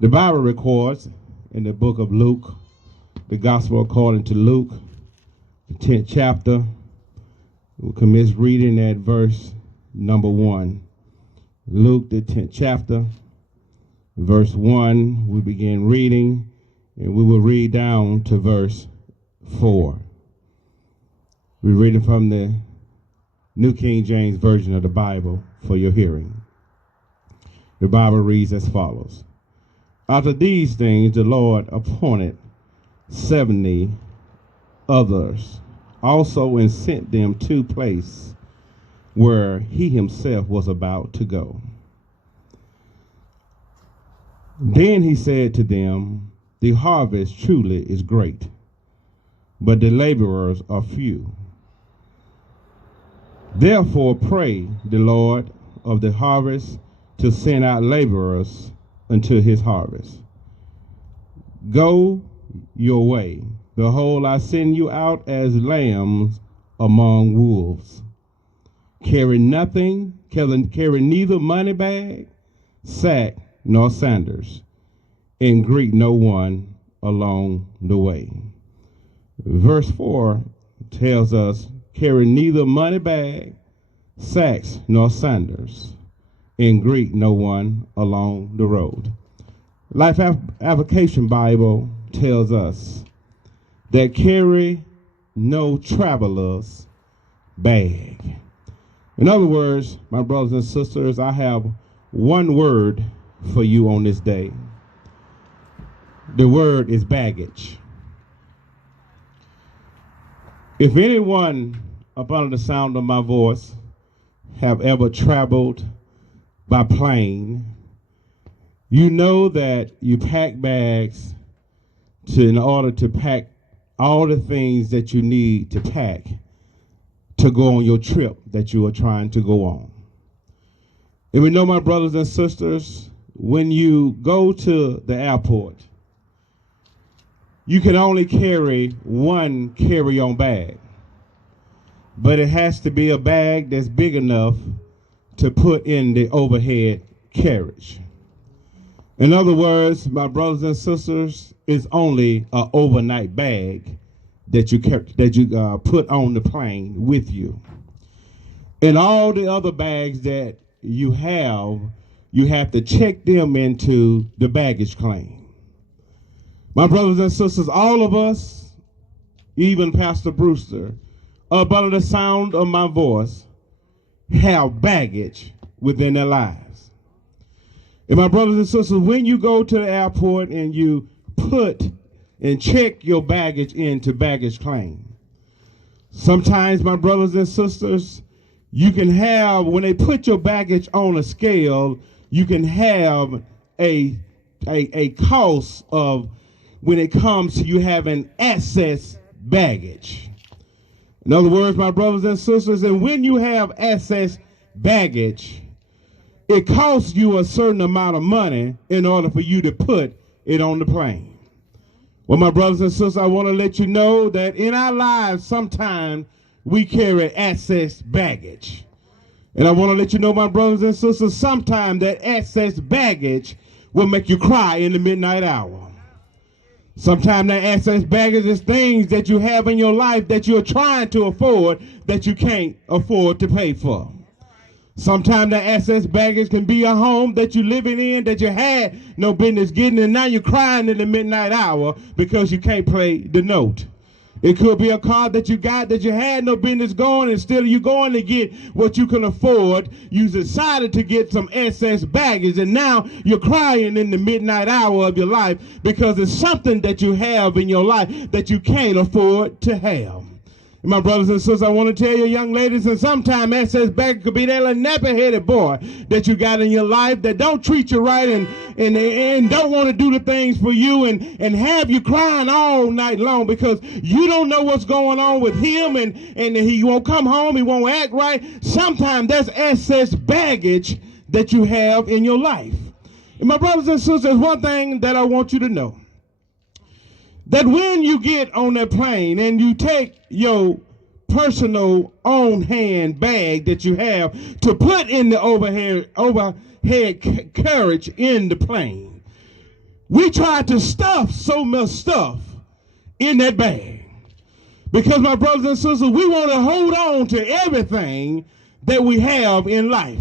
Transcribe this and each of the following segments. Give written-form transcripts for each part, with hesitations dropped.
The Bible records in the book of Luke, the gospel according to Luke, the 10th chapter. We'll commence reading at verse number 1. Luke, the 10th chapter, verse 1, we begin reading, and we will read down to verse 4. We're reading from the New King James Version of the Bible for your hearing. The Bible reads as follows. After these things, the Lord appointed 70 others also and sent them to place where he himself was about to go. Then he said to them, the harvest truly is great, but the laborers are few. Therefore pray the Lord of the harvest to send out laborers unto his harvest. Go your way. Behold, I send you out as lambs among wolves. Carry neither money bag, sack, nor sandals, and greet no one along the way. Verse 4 tells us, carry neither money bag, sacks, nor sandals, and greet no one along the road. Life Application Bible tells us that carry no traveler's bag. In other words, my brothers and sisters, I have one word for you on this day. The word is baggage. If anyone up under the sound of my voice have ever traveled by plane, you know that you pack bags in order to pack all the things that you need to pack to go on your trip that you are trying to go on. And we know, my brothers and sisters, when you go to the airport, you can only carry one carry-on bag, but it has to be a bag that's big enough to put in the overhead carriage. In other words, my brothers and sisters, it's only an overnight bag that you put on the plane with you. And all the other bags that you have to check them into the baggage claim. My brothers and sisters, all of us, even Pastor Brewster, up under the sound of my voice, have baggage within their lives. And my brothers and sisters, when you go to the airport and you put and check your baggage into baggage claim, sometimes, my brothers and sisters, you can have, when they put your baggage on a scale, you can have a cost of, when it comes to you having excess baggage. In other words, my brothers and sisters, and when you have excess baggage, it costs you a certain amount of money in order for you to put it on the plane. Well, my brothers and sisters, I want to let you know that in our lives, sometimes we carry excess baggage. And I want to let you know, my brothers and sisters, sometimes that excess baggage will make you cry in the midnight hour. Sometimes that excess baggage is things that you have in your life that you're trying to afford that you can't afford to pay for. Sometimes that excess baggage can be a home that you're living in that you had no business getting, and now you're crying in the midnight hour because you can't pay the note. It could be a car that you got that you had no business going, and still you're going to get what you can afford. You decided to get some excess baggage, and now you're crying in the midnight hour of your life because it's something that you have in your life that you can't afford to have. And my brothers and sisters, I want to tell you, young ladies, and sometimes excess baggage could be that little nappy-headed boy that you got in your life that don't treat you right and don't want to do the things for you and have you crying all night long because you don't know what's going on with him and he won't come home, he won't act right. Sometimes that's excess baggage that you have in your life. And my brothers and sisters, one thing that I want you to know, that when you get on that plane and you take your personal own hand bag that you have to put in the overhead carriage in the plane, we tried to stuff so much stuff in that bag. Because, my brothers and sisters, we want to hold on to everything that we have in life.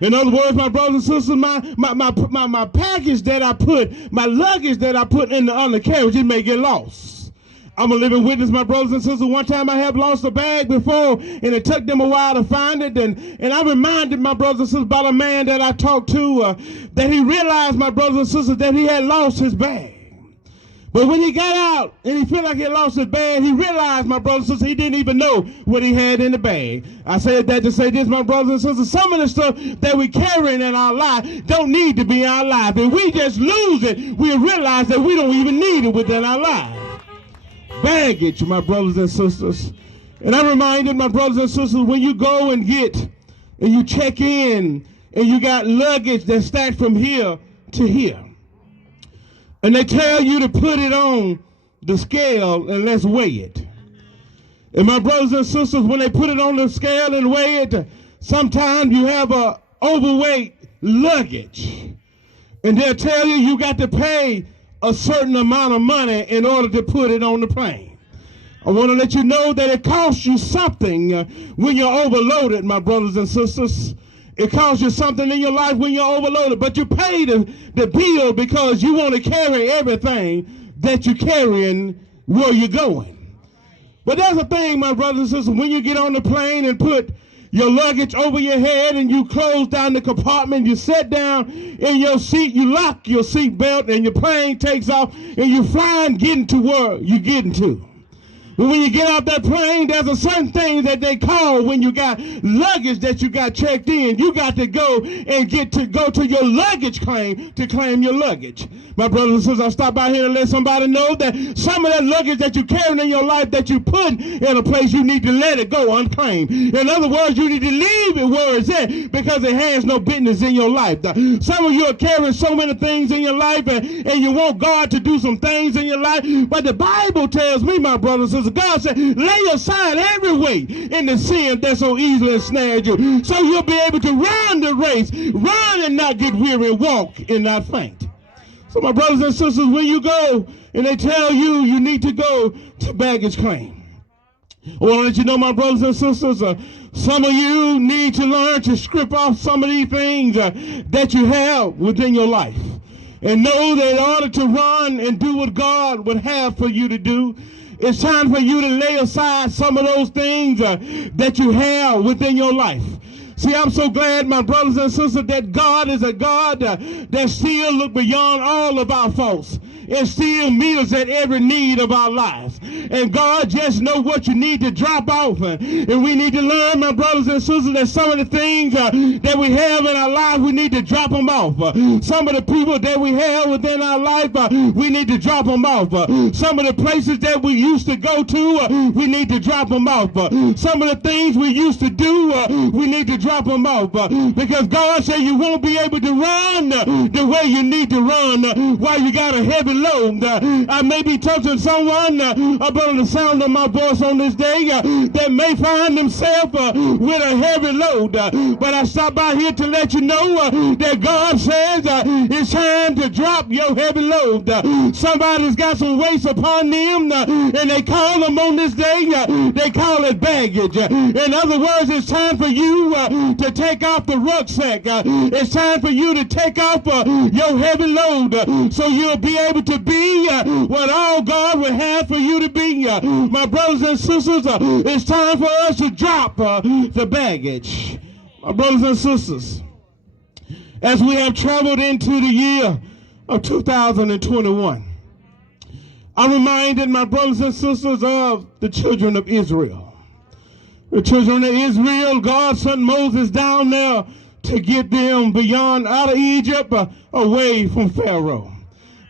In other words, my brothers and sisters, my package that I put, my luggage that I put in the undercarriage, it may get lost. I'm a living witness, my brothers and sisters. One time I have lost a bag before, and it took them a while to find it. And I reminded my brothers and sisters about a man that I talked to, that he realized, my brothers and sisters, that he had lost his bag. But when he got out and he felt like he had lost his bag, he realized, my brothers and sisters, he didn't even know what he had in the bag. I said that to say this, my brothers and sisters, some of the stuff that we're carrying in our life don't need to be in our life. If we just lose it, we'll realize that we don't even need it within our life. Baggage, my brothers and sisters. And I reminded my brothers and sisters, when you go and you check in and you got luggage that's stacked from here to here, and they tell you to put it on the scale and let's weigh it. And my brothers and sisters, when they put it on the scale and weigh it, sometimes you have a overweight luggage. And they'll tell you you got to pay a certain amount of money in order to put it on the plane. I want to let you know that it costs you something when you're overloaded, my brothers and sisters. It costs you something in your life when you're overloaded, but you pay the bill because you want to carry everything that you're carrying where you're going. But there's a thing, my brothers and sisters, when you get on the plane and put your luggage over your head and you close down the compartment, you sit down in your seat, you lock your seat belt, and your plane takes off, and you're flying, getting to where you're getting to. But when you get off that plane, there's a certain thing that they call when you got luggage that you got checked in. You got to go and go to your luggage claim to claim your luggage. My brothers and sisters, I stop by here to let somebody know that some of that luggage that you carry in your life that you put in a place, you need to let it go unclaimed. In other words, you need to leave it where it's at because it has no business in your life. Some of you are carrying so many things in your life and you want God to do some things in your life. But the Bible tells me, my brothers and sisters, God said, lay aside every weight in the sin that so easily ensnares you, so you'll be able to run the race, run and not get weary, walk and not faint. So my brothers and sisters, when you go and they tell you you need to go to baggage claim, I want to let you know, my brothers and sisters, some of you need to learn to strip off some of these things that you have within your life. And know that in order to run and do what God would have for you to do, it's time for you to lay aside some of those things that you have within your life. See, I'm so glad, my brothers and sisters, that God is a God that still look beyond all of our faults and still meet us at every need of our lives. And God just know what you need to drop off. And we need to learn, my brothers and sisters, that some of the things that we have in our life, we need to drop them off. Some of the people that we have within our life, we need to drop them off. Some of the places that we used to go to, we need to drop them off. Some of the things we used to do, we need to drop them off. Because God said you won't be able to run the way you need to run while you got a heavy load. I may be touching someone about the sound of my voice on this day that may find themselves with a heavy load. But I stop by here to let you know that God says it's time to drop your heavy load. Somebody's got some weights upon them and they call them on this day, they call it baggage. In other words, it's time for you to take off the rucksack. It's time for you to take off your heavy load so you'll be able to be what all God would have for you to be. My brothers and sisters, it's time for us to drop the baggage. My brothers and sisters, as we have traveled into the year of 2021, I'm reminded, my brothers and sisters, of the children of Israel. The children of Israel, God sent Moses down there to get them out of Egypt, away from Pharaoh.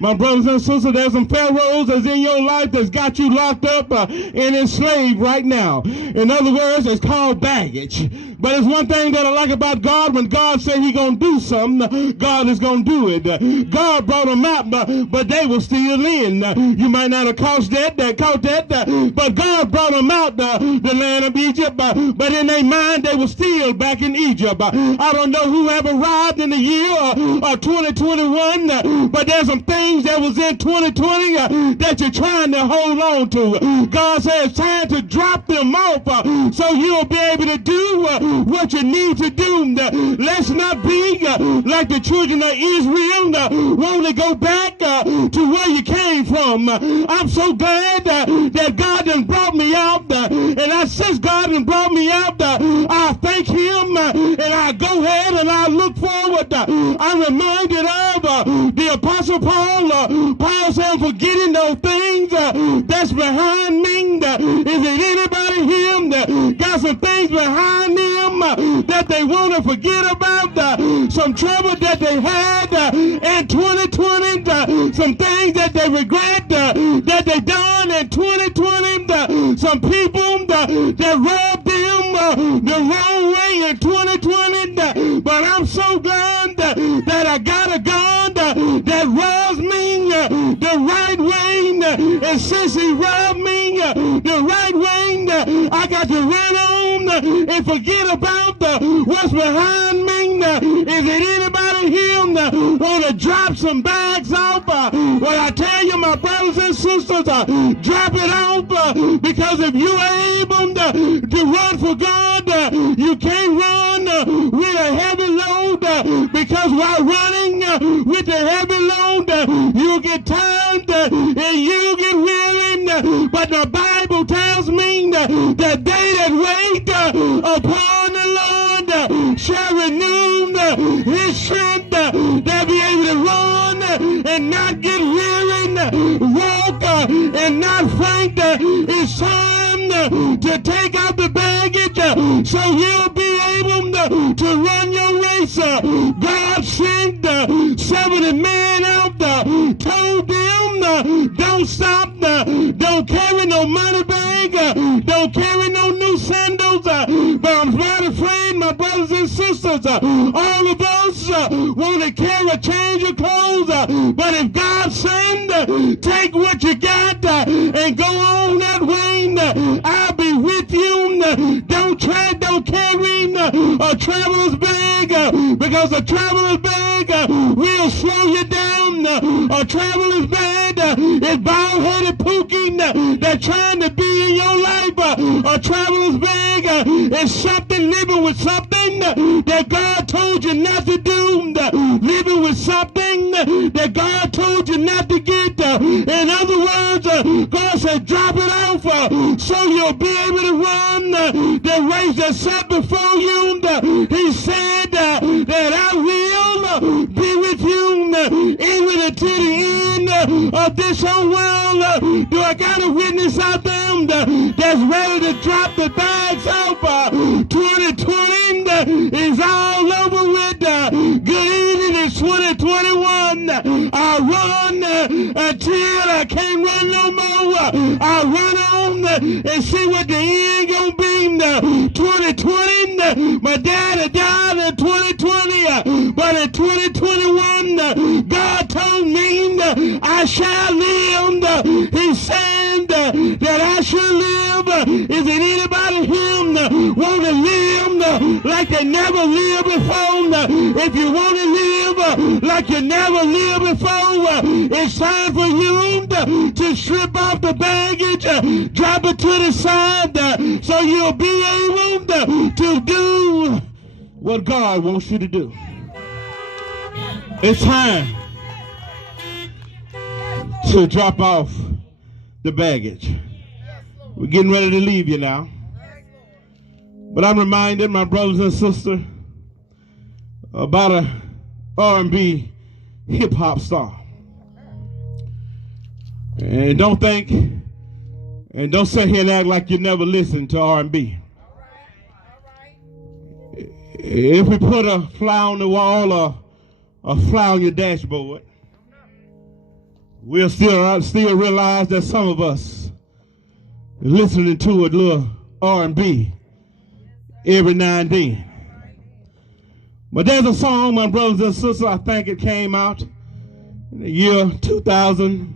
My brothers and sisters, there's some pharaohs that's in your life that's got you locked up and enslaved right now. In other words, it's called baggage. But it's one thing that I like about God. When God said He's going to do something, God is going to do it. God brought them out, but they were still in. You might not have caught that, but God brought them out the land of Egypt. But in their mind, they were still back in Egypt. I don't know who ever arrived in the year 2021, but there's some things things that was in 2020 that you're trying to hold on to. God says it's time to drop them off so you'll be able to do what you need to do. Let's not be like the children of Israel, want to go back to where you came from. I'm so glad that God done brought me out, and since God done brought me out, I thank Him, and I go ahead and I look forward. I'm reminded of the Apostle Paul. Paul said, forgetting those things that's behind me. Is it anybody here that got some things behind them that they want to forget about? Some trouble that they had in 2020, some things that they regret that they done in 2020, some people that rubbed them the wrong way in 2020, but I'm so glad that I got a God that rubs me the right way, and since He rubbed me the right way, I got to run on and forget about what's behind me. Is it anybody here want to drop some bags off? Well, I tell you, my brothers and sisters, drop it off, because if you are able to run for God, you can't run with a heavy load, because while running with the heavy load, you get tired and you get weary. But the Bible tells me that they that wait upon the Lord shall renew His strength. They'll be able to run and not get weary, walk and not faint. It's time to take out the baggage so you'll be able to run your race. God sent 70 men out, told them, don't stop, don't carry no money bag, don't carry no new sandals. But I'm not afraid, my brothers and sisters, all of us want to carry a change of clothes. But if God send, take what you got and go on that way. I'll be with you. Don't carry a traveler's bag, because a traveler's bag will slow you down. A traveler's bag is bald-headed pookie that's trying to be in your life. A traveler's bag is something, living with something that God told you not to do, living with something that God told you not to get. In other words, God said, drop it off so you'll be able to run the race that's set before you. He said that I will be with you even until the end of this whole world. Do I got a witness out there that's ready to drop the bags off? 2020 is all over with. Good evening, it's 2021. I run until I can't run no more. I run on and see what the end gonna be. 2020, my daddy died in 2020, but in 2021, God told me I shall live. He said that I shall live. Is it anybody here want to live like they never lived before? If you want to live like you never lived before, it's time for you to strip off the baggage, drop it to the side, so you'll be able to do what God wants you to do. It's time to drop off the baggage. We're getting ready to leave you now. But I'm reminded, my brothers and sisters, about a R&B hip-hop star. And don't think, and don't sit here and act like you never listened to R&B. If we put a fly on the wall or a fly on your dashboard, we'll still realize that some of us are listening to a little R&B every now and then. But there's a song, my brothers and sisters, I think it came out in the year 2000,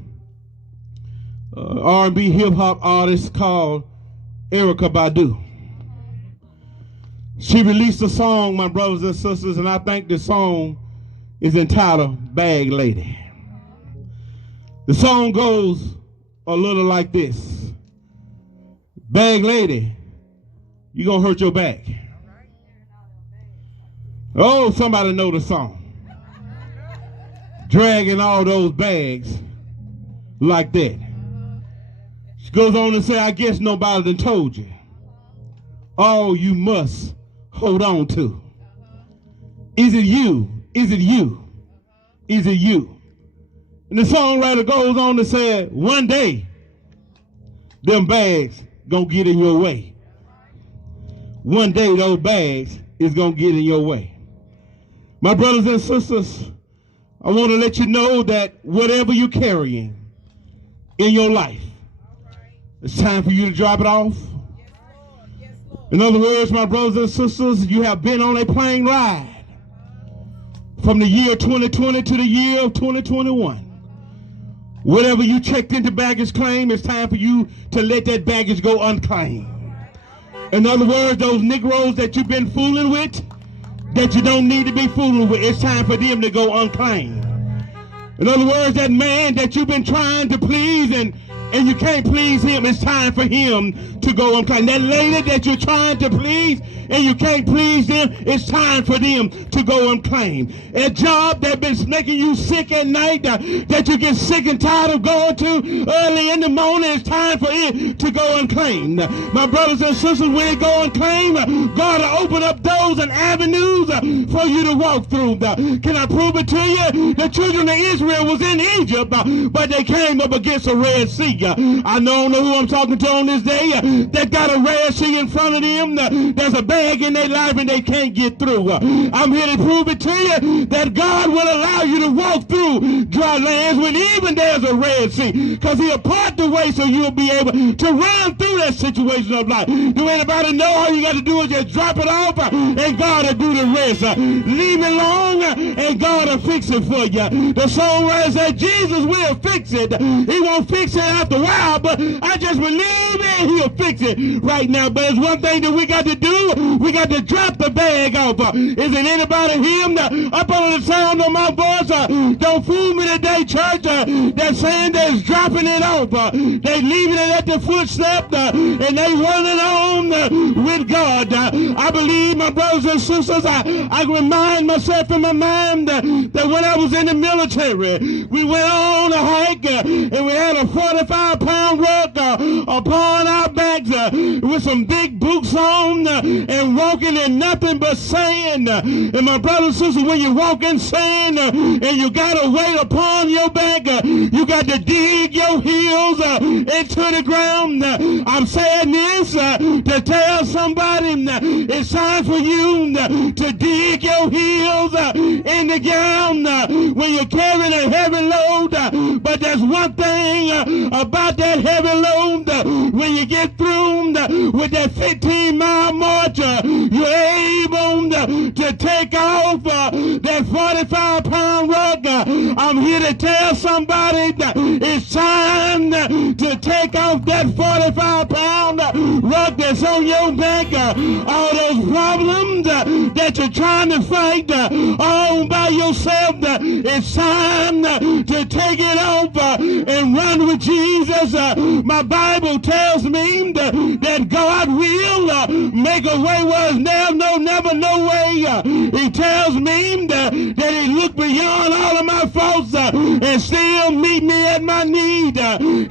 R&B hip-hop artist called Erykah Badu. She released a song, my brothers and sisters, and I think the song is entitled Bag Lady. The song goes a little like this. Bag lady, you gonna hurt your back. Oh, somebody know the song. Dragging all those bags like that. She goes on to say, I guess nobody done told you. All you must hold on to. Is it you? Is it you? Is it you? And the songwriter goes on to say, one day, them bags gonna get in your way. One day those bags is gonna get in your way. My brothers and sisters, I want to let you know that whatever you're carrying in your life, it's time for you to drop it off. In other words, my brothers and sisters, you have been on a plane ride from the year 2020 to the year of 2021. Whatever you checked into baggage claim, it's time for you to let that baggage go unclaimed. In other words, those Negroes that you've been fooling with, that you don't need to be fooling with, it's time for them to go unclaimed. In other words, that man that you've been trying to please and you can't please him, it's time for him to go unclaimed. That lady that you're trying to please and you can't please them, it's time for them to go unclaimed. A job that's been making you sick at night, that you get sick and tired of going to early in the morning, it's time for it to go unclaimed. My brothers and sisters, when it go unclaimed, God will open up doors and avenues for you to walk through. Can I prove it to you? The children of Israel was in Egypt, but they came up against a Red Sea. I don't know who I'm talking to on this day. They got a Red Sea in front of them. There's a bag in their life and they can't get through. I'm here to prove it to you that God will allow you to walk through dry lands when even there's a Red Sea, because he'll part the way so you'll be able to run through that situation of life. Do anybody know all you got to do is just drop it off and God will do the rest. Leave it alone and God will fix it for you. The songwriter said Jesus will fix it. He won't fix it after a while, but I just believe it, he'll fix it right now. But there's one thing that we got to do. We got to drop the bag off. Is it anybody here up under the sound of my voice? Don't fool me today, church. They're saying they're dropping it off. They leaving it at the footstep and they running on with God. I believe, my brothers and sisters, I remind myself in my mind that when I was in the military, we went on a hike and we had a 45-pound rug upon our backs with some big boots on and walking in nothing but sand. And my brothers and sisters, when you walk in sand and you got a weight upon your back, you got to dig your heels into the ground. I'm saying this to tell somebody it's time for you to dig your heels in the ground when you're carrying a heavy load. But there's one thing about that heavy load. When you get through with that 15-mile march, you're able to take off that 45-pound rug. I'm here to tell somebody that it's time to take off that 45-pound rug that's on your back. All those problems that you're trying to fight all by yourself, it's time to take it off and run with Jesus. My Bible tells me that God will make a way where there's never no way. He tells me that he looked beyond all of my faults and still meet me at my need.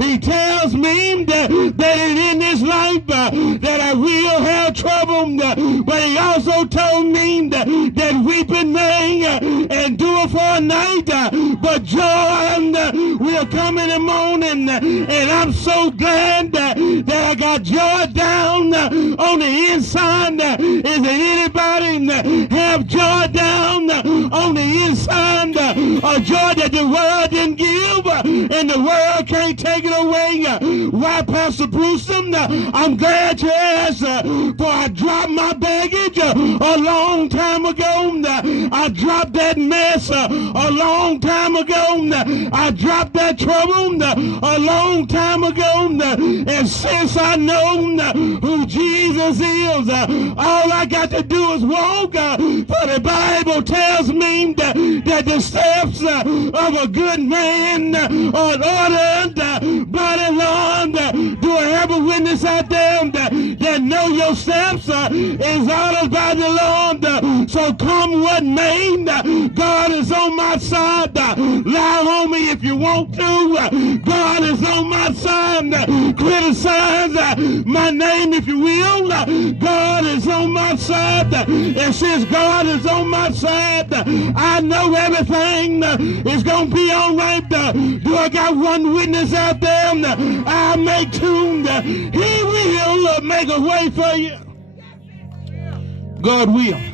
He tells me that in this life that I will have trouble, but he also told me that weeping may endure for a night, but joy will come in the morning. And I'm so glad that I got joy down on the inside. Is there anybody have joy down on the inside? A joy that the world didn't give and the world can't take it away. Why, Pastor Brewster? I'm glad you asked, for I dropped my baggage a long time ago. I dropped that mess a long time ago. I dropped that trouble a long time ago. And since I know who Jesus is, all I got to do is walk. For the Bible tells me that the steps of a good man ordered by the Lord. Do I have a witness out there that know your steps is ordered by the Lord? So come what may, God is on my side. Lie on me if you want to. God is on my side. Criticize my name if you will. God is on my side. And since God is on my side, I know everything is going to be all right. Do I got one witness out there? I'll make two. He will make a way for you. God will.